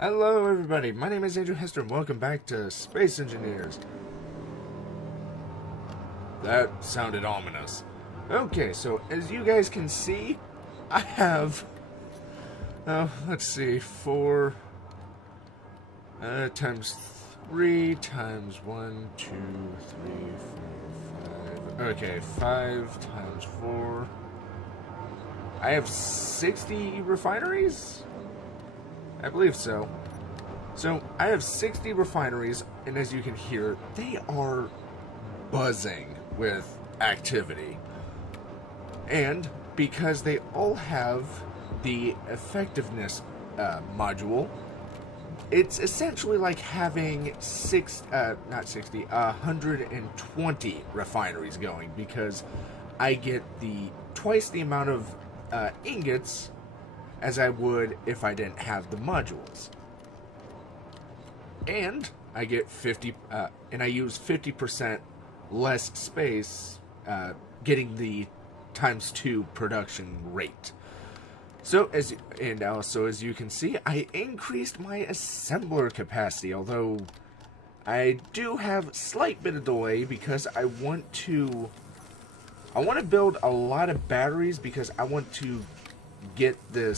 Hello everybody, my name is Andrew Hester and welcome back to Space Engineers. That sounded ominous. Okay, so as you guys can see, I have, let's see, 4 times 3 times 1, 2, 3, 4, 5. Okay, 5 times 4. I have 60 refineries? I believe so. So, I have 60 refineries, and as you can hear, they are buzzing with activity. And because they all have the effectiveness module, it's essentially like having 120 refineries going, because I get twice the amount of ingots as I would if I didn't have the modules. And I get 50, and I use 50% less space, getting the ×2 production rate. So as you can see, I increased my assembler capacity, although I do have a slight bit of delay because I want to build a lot of batteries, because I want to get the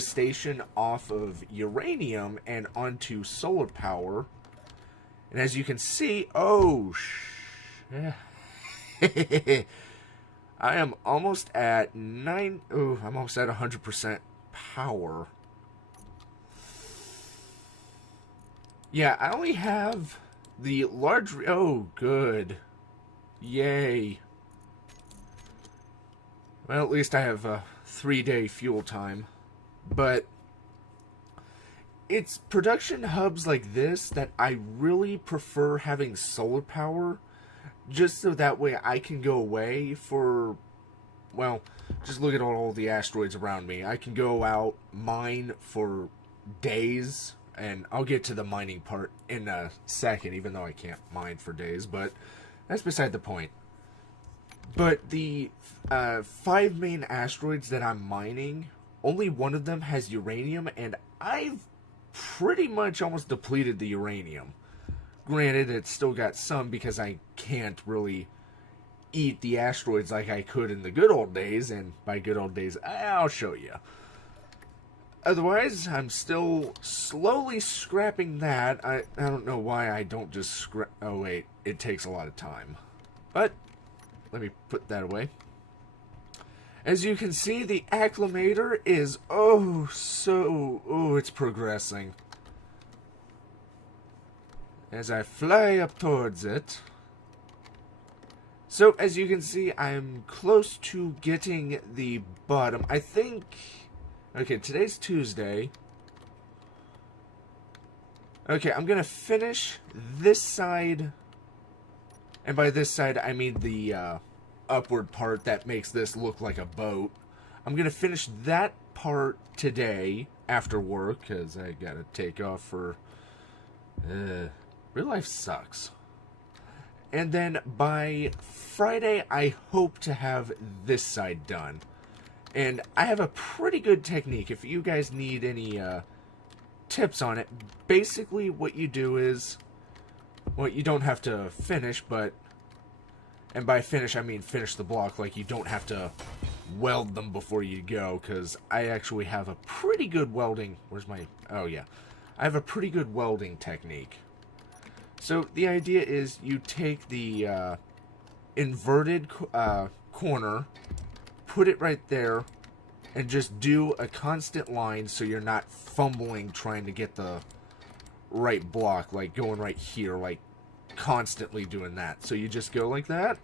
station off of uranium and onto solar power. And as you can see, I am almost at I'm almost at 100% power. Yeah, I only have the large. Oh, good. Yay. Well, at least I have a 3-day fuel time. But it's production hubs like this that I really prefer having solar power, just so that way I can go away for, well, just look at all the asteroids around me. I can go out, mine for days, and I'll get to the mining part in a second, even though I can't mine for days, but that's beside the point. But the 5 main asteroids that I'm mining, only one of them has uranium, and I've pretty much almost depleted the uranium. Granted, it's still got some because I can't really eat the asteroids like I could in the good old days, and by good old days, I'll show you. Otherwise, I'm still slowly scrapping that. I don't know why I don't just scrap. Oh wait, it takes a lot of time. But let me put that away. As you can see, the Acclamator is it's progressing. As I fly up towards it. So, as you can see, I'm close to getting the bottom. I think, okay, today's Tuesday. Okay, I'm gonna finish this side, and by this side, I mean the upward part that makes this look like a boat. I'm gonna finish that part today after work, because I gotta take off for real life sucks. And then by Friday, I hope to have this side done. And I have a pretty good technique. If you guys need any tips on it, basically what you do is, well, you don't have to finish, but, and by finish, I mean finish the block. Like, you don't have to weld them before you go, because I actually have a pretty good welding. Oh yeah. I have a pretty good welding technique. So the idea is you take the inverted corner, put it right there, and just do a constant line so you're not fumbling trying to get the right block, like going right here, like constantly doing that. So you just go like that.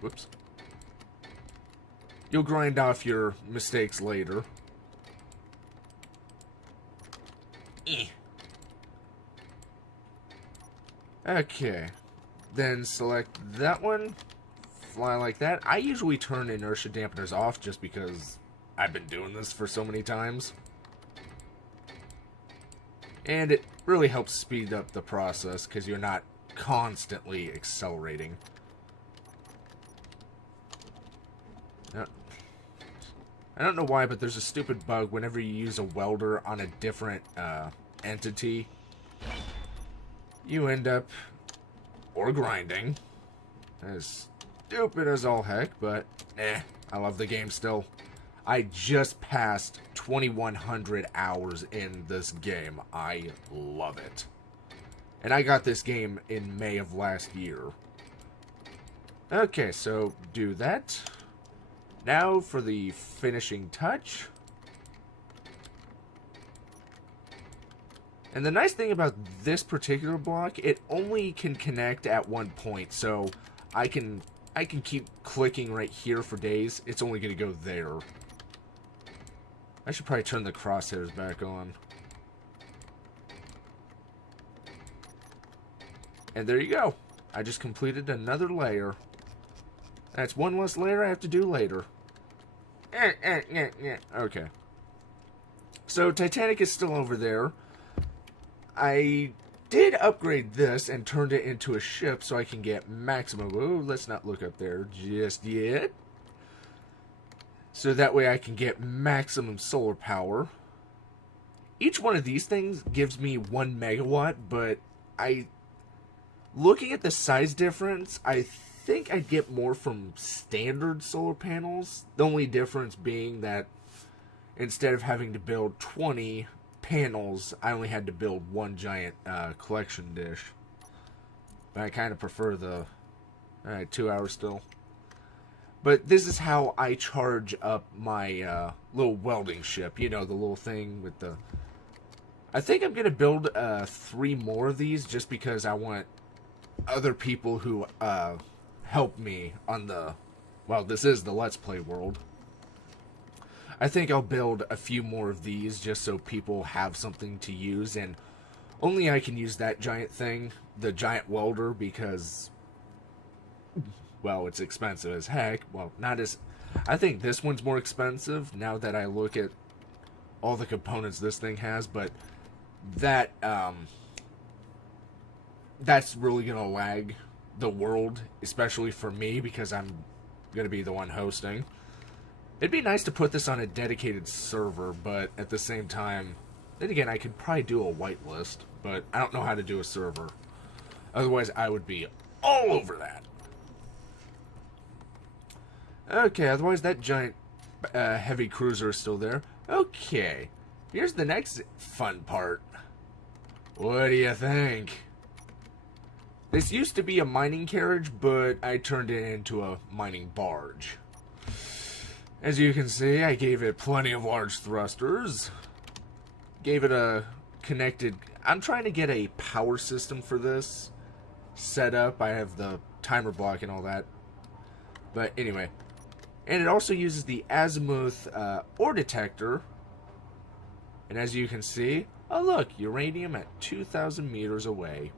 Whoops. You'll grind off your mistakes later. Okay. Then select that one. Fly like that. I usually turn inertia dampeners off just because I've been doing this for so many times. And it really helps speed up the process because you're not constantly accelerating. I don't know why, but there's a stupid bug whenever you use a welder on a different entity. You end up or grinding. As stupid as all heck, but I love the game still. I just passed 2,100 hours in this game. I love it. And I got this game in May of last year. Okay, so do that. Now for the finishing touch. And the nice thing about this particular block, it only can connect at one point, so I can keep clicking right here for days. It's only going to go there. I should probably turn the crosshairs back on. And there you go. I just completed another layer. That's one less layer I have to do later. Okay. So Titanic is still over there. I did upgrade this and turned it into a ship so I can get maximum... Oh, let's not look up there just yet. So that way I can get maximum solar power. Each one of these things gives me 1 megawatt, but looking at the size difference, I think I'd get more from standard solar panels. The only difference being that instead of having to build 20 panels, I only had to build one giant collection dish. But I kind of prefer the 2 hours still. But this is how I charge up my little welding ship. You know, the little thing with the... I think I'm going to build 3 more of these just because I want other people who help me on the... Well, this is the Let's Play world. I think I'll build a few more of these just so people have something to use. And only I can use that giant thing, the giant welder, because... Well, it's expensive as heck. Well, not as... I think this one's more expensive now that I look at all the components this thing has, but that, that's really going to lag the world, especially for me, because I'm going to be the one hosting. It'd be nice to put this on a dedicated server, but at the same time, then again, I could probably do a whitelist, but I don't know how to do a server. Otherwise, I would be all over that. Okay, otherwise that giant heavy cruiser is still there. Okay, here's the next fun part. What do you think? This used to be a mining carriage, but I turned it into a mining barge. As you can see, I gave it plenty of large thrusters. Gave it a connected... I'm trying to get a power system for this set up. I have the timer block and all that. But anyway... And it also uses the azimuth ore detector. And as you can see, oh look, uranium at 2,000 meters away.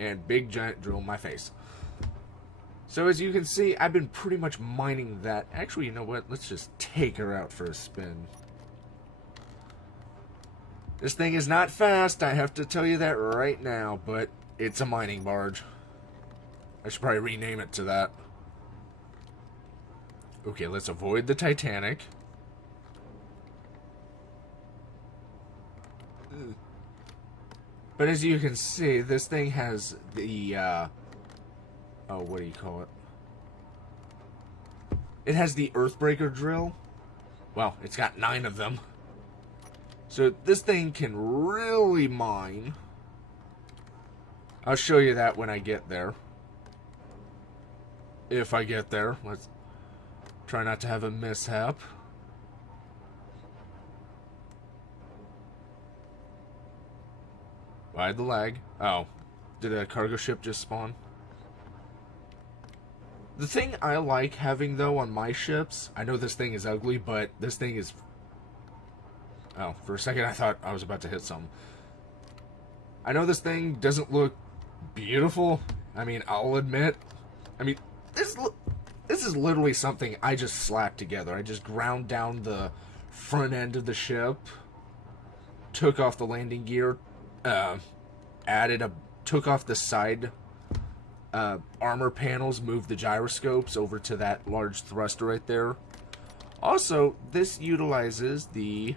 And big giant drill in my face. So as you can see, I've been pretty much mining that. Actually, you know what? Let's just take her out for a spin. This thing is not fast, I have to tell you that right now. But it's a mining barge. I should probably rename it to that. Okay, let's avoid the Titanic. But as you can see, this thing has the, oh, what do you call it? It has the Earthbreaker drill. Well, it's got 9 of them. So this thing can really mine. I'll show you that when I get there. If I get there. Let's try not to have a mishap. Why the lag? Oh, did a cargo ship just spawn? The thing I like having, though, on my ships... I know this thing is ugly, but this thing is... Oh, for a second I thought I was about to hit something. I know this thing doesn't look beautiful. I mean, I'll admit. I mean, this is literally something I just slapped together. I just ground down the front end of the ship, took off the landing gear, took off the side armor panels, moved the gyroscopes over to that large thruster right there. Also, this utilizes the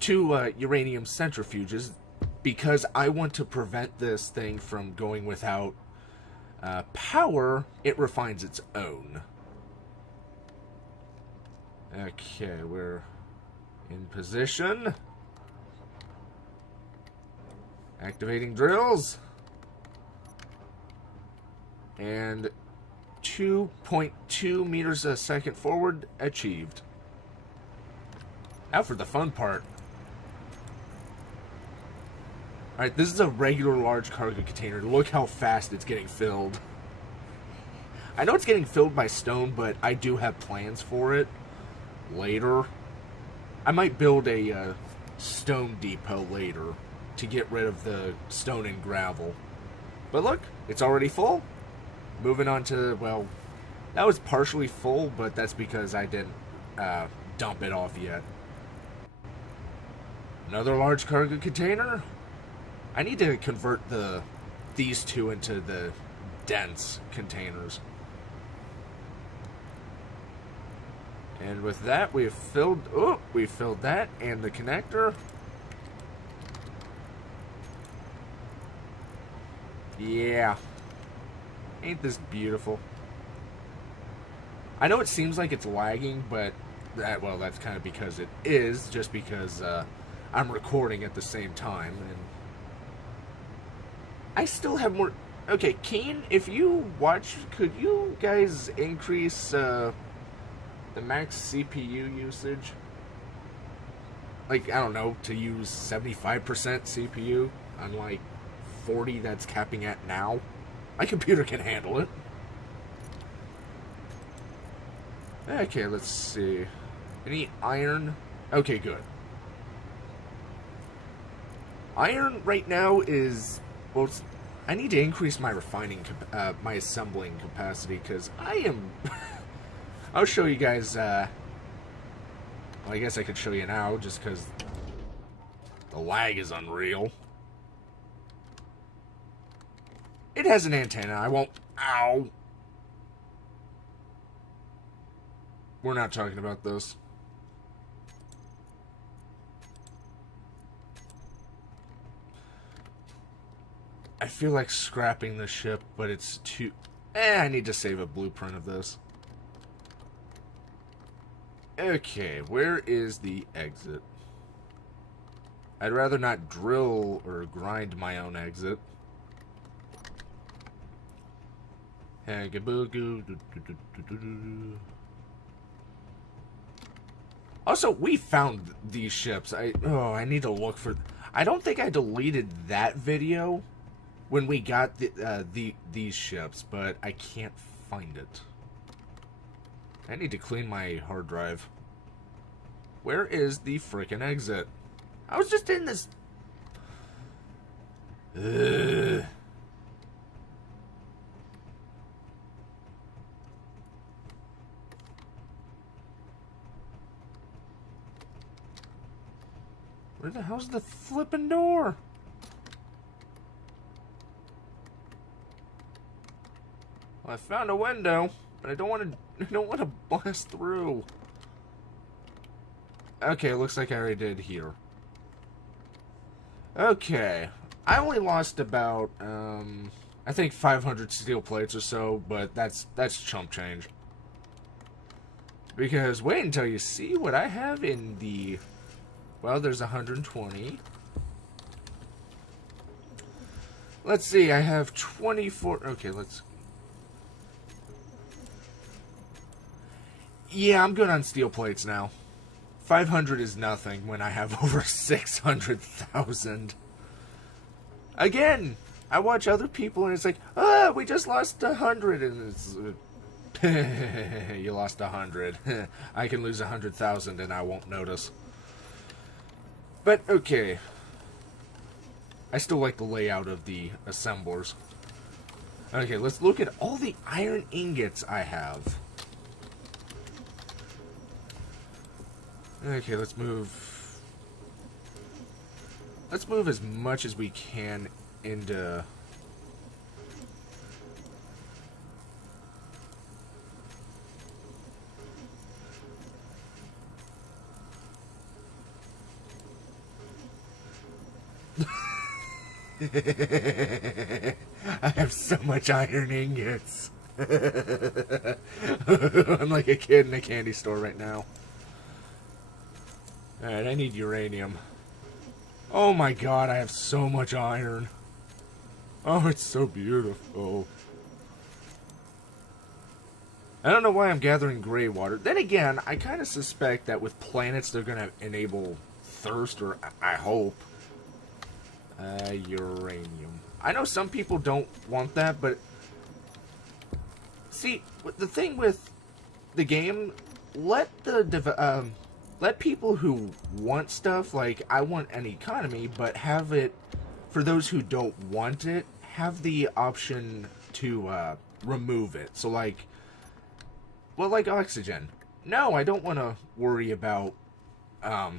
2 uranium centrifuges because I want to prevent this thing from going without power. It refines its own. Okay, we're in position. Activating drills. And 2.2 meters a second forward achieved. Now for the fun part. Alright, this is a regular large cargo container. Look how fast it's getting filled. I know it's getting filled by stone, but I do have plans for it later. I might build a stone depot later to get rid of the stone and gravel. But look, it's already full. Moving on to, well, that was partially full, but that's because I didn't dump it off yet. Another large cargo container. I need to convert these 2 into the dense containers. And with that, we've filled that and the connector. Yeah. Ain't this beautiful? I know it seems like it's lagging, but that's kind of because it is, just because I'm recording at the same time, and I still have more. Okay, Keen, if you watch, could you guys increase the max CPU usage? Like, I don't know, to use 75% CPU, unlike 40 that's capping at now. My computer can handle it. Okay, let's see. Any iron? Okay, good. Iron right now is, well, I need to increase my my assembling capacity, because I am... I'll show you guys, well, I guess I could show you now, just because the lag is unreal. It has an antenna. I won't... Ow! We're not talking about this. I feel like scrapping the ship, but it's too... I need to save a blueprint of this. Okay, where is the exit? I'd rather not drill or grind my own exit. Also, we found these ships. I need to look for... I don't think I deleted that video when we got these ships, but I can't find it. I need to clean my hard drive. Where is the frickin' exit? I was just in this... Ugh. Where the hell's the flippin' door? Well, I found a window, but I don't want to blast through. Okay, looks like I already did here. Okay, I only lost about I think 500 steel plates or so, but that's chump change. Because wait until you see what I have in the... Well, there's 120. Let's see, I have 24... Okay, let's... Yeah, I'm good on steel plates now. 500 is nothing when I have over 600,000. Again, I watch other people and it's like, we just lost 100, and it's... you lost 100. I can lose 100,000 and I won't notice. But, okay. I still like the layout of the assemblers. Okay, let's look at all the iron ingots I have. Okay, let's move... Let's move as much as we can into... I have so much iron ingots. I'm like a kid in a candy store right now. Alright, I need uranium. Oh my god, I have so much iron. Oh, it's so beautiful. I don't know why I'm gathering gray water. Then again, I kind of suspect that with planets, they're going to enable thirst, or I hope. Uranium. I know some people don't want that, but... See, the thing with the game, let people who want stuff, like, I want an economy, but have it, for those who don't want it, have the option to remove it. So, like, well, like oxygen. No, I don't want to worry about, oh,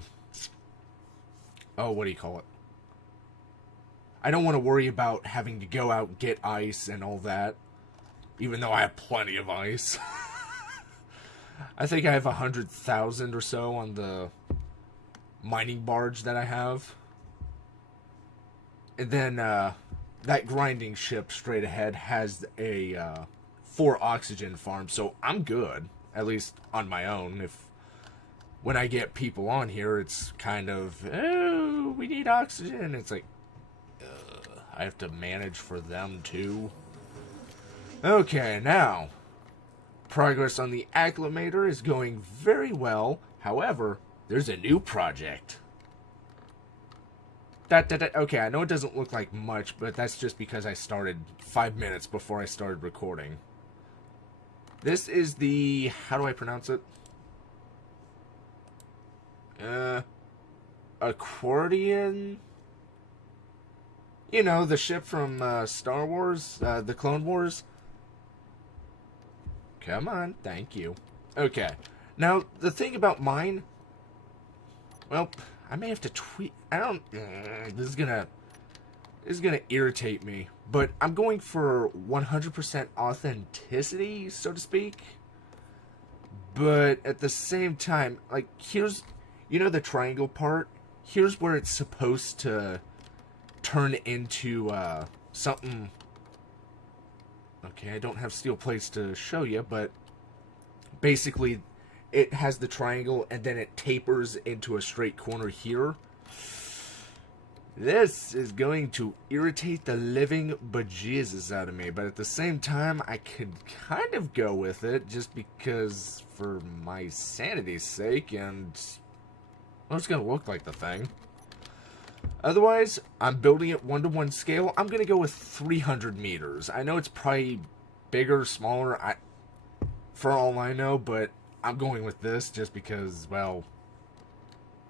what do you call it? I don't want to worry about having to go out and get ice and all that, even though I have plenty of ice. I think I have 100,000 or so on the mining barge that I have. And then that grinding ship straight ahead has a 4 oxygen farms, so I'm good, at least on my own. If when I get people on here, it's kind of, oh, we need oxygen. It's like, I have to manage for them too. Okay, now, progress on the Acclamator is going very well. However, there's a new project. Okay, I know it doesn't look like much, but that's just because I started 5 minutes before I started recording. This is the... how do I pronounce it? Accordion? You know, the ship from Star Wars, the Clone Wars. Come on, thank you. Okay, now the thing about mine, well, I may have to tweet. I don't. This is gonna irritate me, but I'm going for 100% authenticity, so to speak. But at the same time, like, here's, you know, the triangle part. Here's where it's supposed to turn into something. Okay, I don't have steel plates to show you, but basically it has the triangle and then it tapers into a straight corner here. This is going to irritate the living bejesus out of me, but at the same time, I could kind of go with it just because, for my sanity's sake, and well, it's going to look like the thing. Otherwise, I'm building it 1-to-1 scale. I'm going to go with 300 meters. I know it's probably bigger, smaller, for all I know, but I'm going with this just because, well,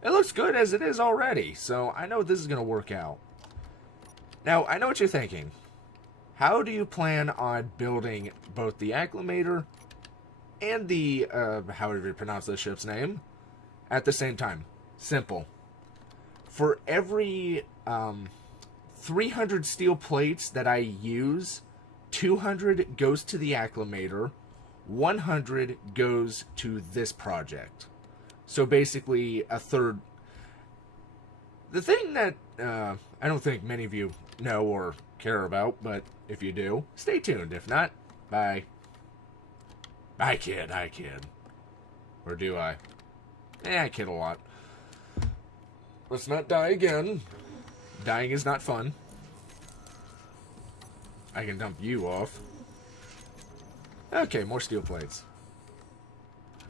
it looks good as it is already, so I know this is going to work out. Now, I know what you're thinking. How do you plan on building both the Acclamator and the, however you pronounce the ship's name, at the same time? Simple. For every 300 steel plates that I use, 200 goes to the Acclamator, 100 goes to this project. So basically a third. The thing that I don't think many of you know or care about, but if you do, stay tuned. If not, bye. I kid. Or do I? I kid a lot. Let's not die again. Dying is not fun. I can dump you off. Okay, more steel plates.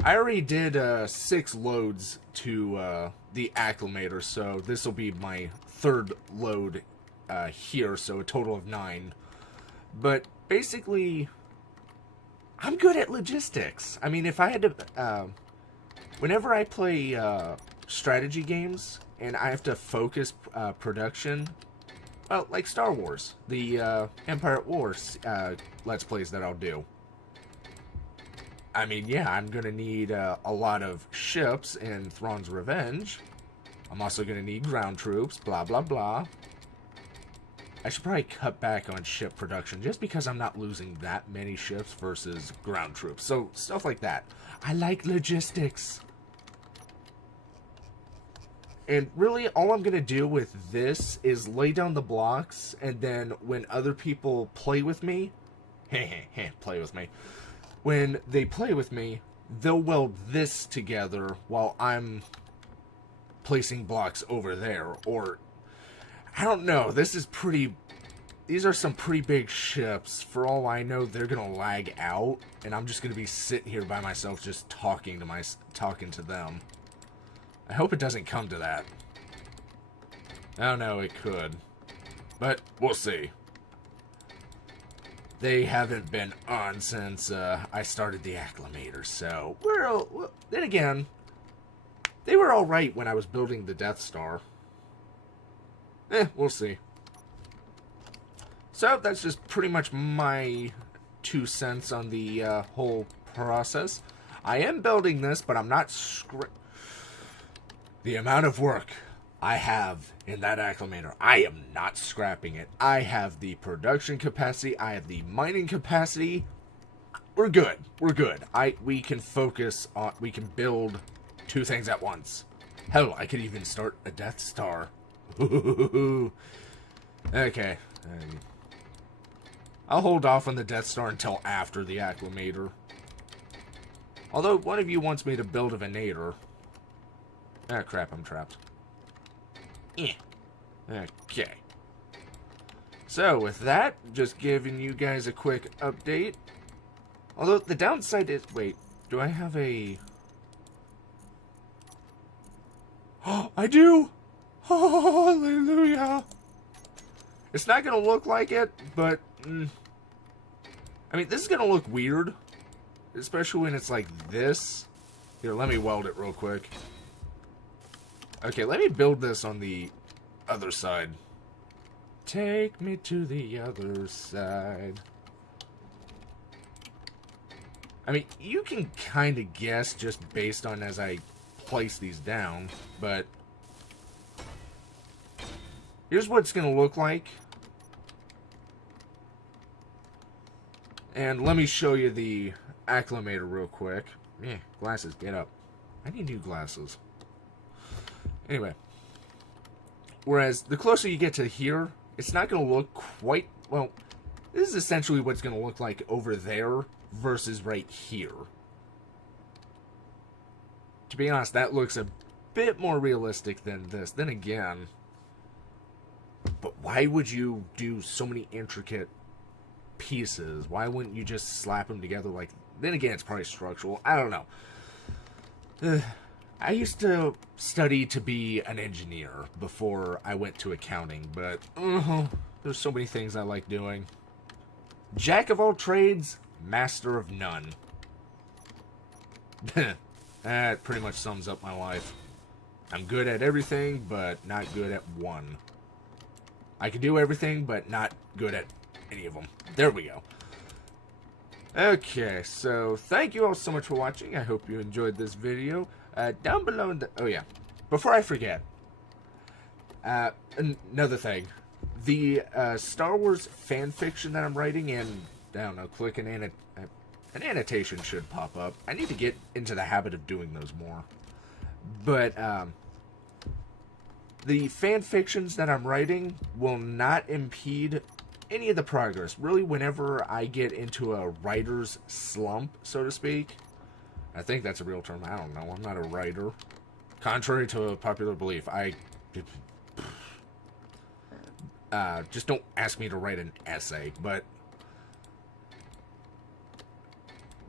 I already did 6 loads to the Acclamator, so this will be my 3rd load here, so a total of 9. But basically, I'm good at logistics. I mean, if I had to... whenever I play strategy games, and I have to focus production, well, like Star Wars, the Empire at War Let's Plays that I'll do. I mean, yeah, I'm going to need a lot of ships in Thrawn's Revenge. I'm also going to need ground troops, blah, blah, blah. I should probably cut back on ship production just because I'm not losing that many ships versus ground troops. So, stuff like that. I like logistics. And really, all I'm going to do with this is lay down the blocks, and then when other people play with me, play with me, when they play with me, they'll weld this together while I'm placing blocks over there. Or, I don't know, these are some pretty big ships. For all I know, they're going to lag out, and I'm just going to be sitting here by myself just talking to them. I hope it doesn't come to that. I don't know, it could. But we'll see. They haven't been on since I started the Acclamator, so then again, they were alright when I was building the Death Star. We'll see. So that's just pretty much my 2 cents on the whole process. I am building this, but I'm not the amount of work I have in that Acclamator, I am not scrapping it. I have the production capacity. I have the mining capacity. We're good. We're good. We can focus on... We can build 2 things at once. Hell, I could even start a Death Star. Okay. I'll hold off on the Death Star until after the Acclamator. Although, one of you wants me to build a Venator. Ah, crap, I'm trapped. Okay. So, with that, just giving you guys a quick update. Although, the downside is... Wait, do I have a... Oh, I do! Hallelujah! It's not gonna look like it, but... I mean, this is gonna look weird. Especially when it's like this. Here, let me weld it real quick. Okay, let me build this on the other side. Take me to the other side. I mean, you can kind of guess just based on as I place these down, but here's what it's going to look like. And let me show you the Acclamator real quick. Yeah, glasses, get up. I need new glasses. Anyway, whereas the closer you get to here, it's not going to look quite, well, this is essentially what it's going to look like over there versus right here. To be honest, that looks a bit more realistic than this. Then again, but why would you do so many intricate pieces? Why wouldn't you just slap them together like, then again, it's probably structural. I don't know. I used to study to be an engineer before I went to accounting, but there's so many things I like doing. Jack of all trades, master of none. That pretty much sums up my life. I'm good at everything, but not good at one. I can do everything, but not good at any of them. There we go. Okay, so thank you all so much for watching. I hope you enjoyed this video. Down below in the... Oh, yeah. Before I forget. Another thing. The Star Wars fan fiction that I'm writing, and, I don't know, click an annotation should pop up. I need to get into the habit of doing those more. But, the fan fictions that I'm writing will not impede any of the progress. Really, whenever I get into a writer's slump, so to speak... I think that's a real term. I don't know. I'm not a writer. Contrary to popular belief, just don't ask me to write an essay. But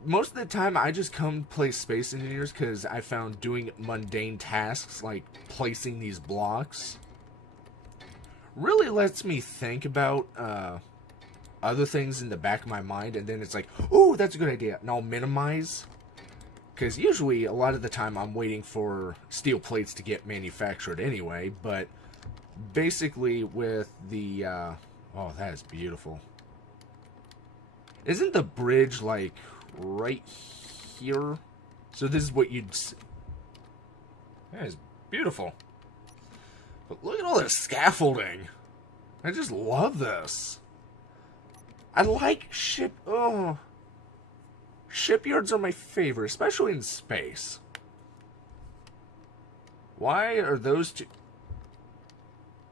most of the time, I just come play Space Engineers because I found doing mundane tasks like placing these blocks really lets me think about other things in the back of my mind, and then it's like, oh, that's a good idea, and I'll minimize. Because usually, a lot of the time, I'm waiting for steel plates to get manufactured anyway. But basically, with the... oh, that is beautiful. Isn't the bridge, like, right here? So this is what you'd... That is beautiful. But look at all this scaffolding. I just love this. I like Oh... Shipyards are my favorite, especially in space. Why are those two...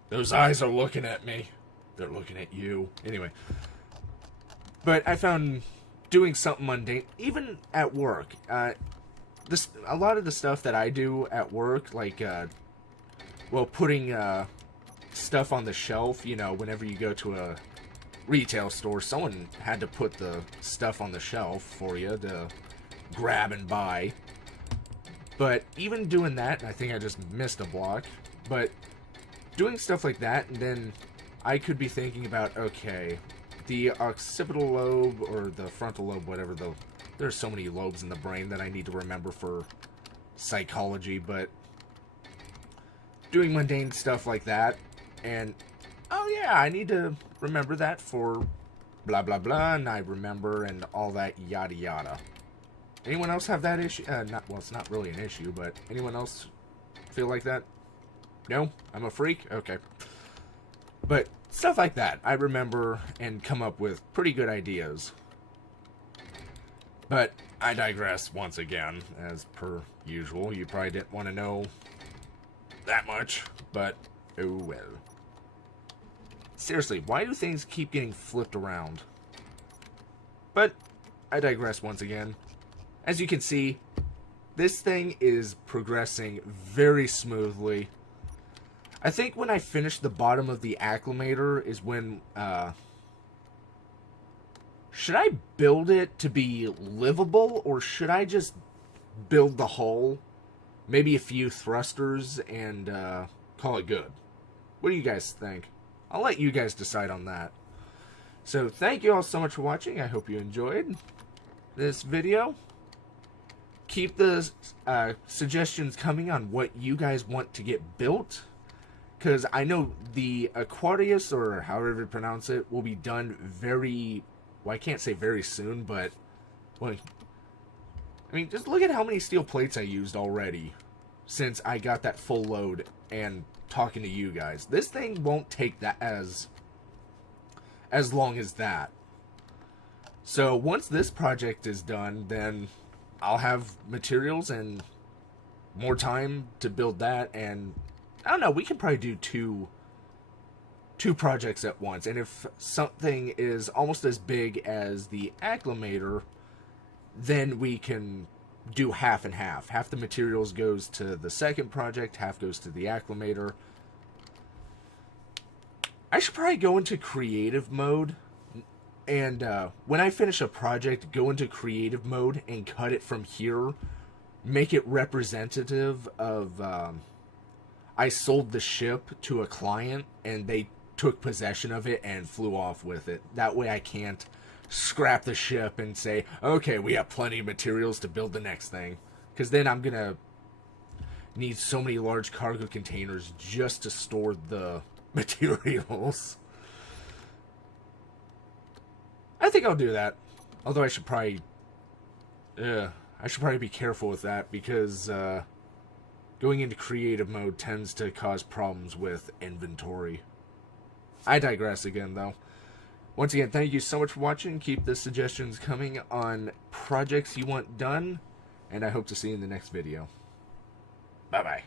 Those eyes are looking at me. They're looking at you. Anyway. But I found doing something mundane, even at work. A lot of the stuff that I do at work, like, well, putting stuff on the shelf, you know, whenever you go to a retail store, someone had to put the stuff on the shelf for you to grab and buy. But even doing that, I think I just missed a block, but doing stuff like that, and then I could be thinking about, okay, the occipital lobe, or the frontal lobe, whatever, there's so many lobes in the brain that I need to remember for psychology, but doing mundane stuff like that, and, oh yeah, I need to remember that for blah blah blah, and I remember, and all that yada yada. Anyone else have that issue? Well, it's not really an issue, but anyone else feel like that? No? I'm a freak? Okay. But stuff like that, I remember and come up with pretty good ideas. But I digress once again, as per usual. You probably didn't want to know that much, but oh well. Seriously, why do things keep getting flipped around? But I digress once again. As you can see, this thing is progressing very smoothly. I think when I finish the bottom of the Acclamator is when, should I build it to be livable, or should I just build the hull, maybe a few thrusters, and call it good? What do you guys think? I'll let you guys decide on that. So, thank you all so much for watching. I hope you enjoyed this video. Keep the suggestions coming on what you guys want to get built. Because I know the Aquarius, or however you pronounce it, will be done very... Well, I can't say very soon, but... Well, I mean, just look at how many steel plates I used already since I got that full load and talking to you guys. This thing won't take that as long as that. So once this project is done, then I'll have materials and more time to build that, and I don't know, we can probably do two projects at once. And if something is almost as big as the Acclamator, then we can do half and half. Half the materials goes to the second project, half goes to the Acclamator. I should probably go into creative mode, and when I finish a project, go into creative mode and cut it from here, make it representative of, I sold the ship to a client, and they took possession of it and flew off with it. That way I can't scrap the ship and say, okay, we have plenty of materials to build the next thing. Because then I'm going to need so many large cargo containers just to store the materials. I think I'll do that. Although I should probably be careful with that, because going into creative mode tends to cause problems with inventory. I digress again, though. Once again, thank you so much for watching. Keep the suggestions coming on projects you want done, and I hope to see you in the next video. Bye-bye.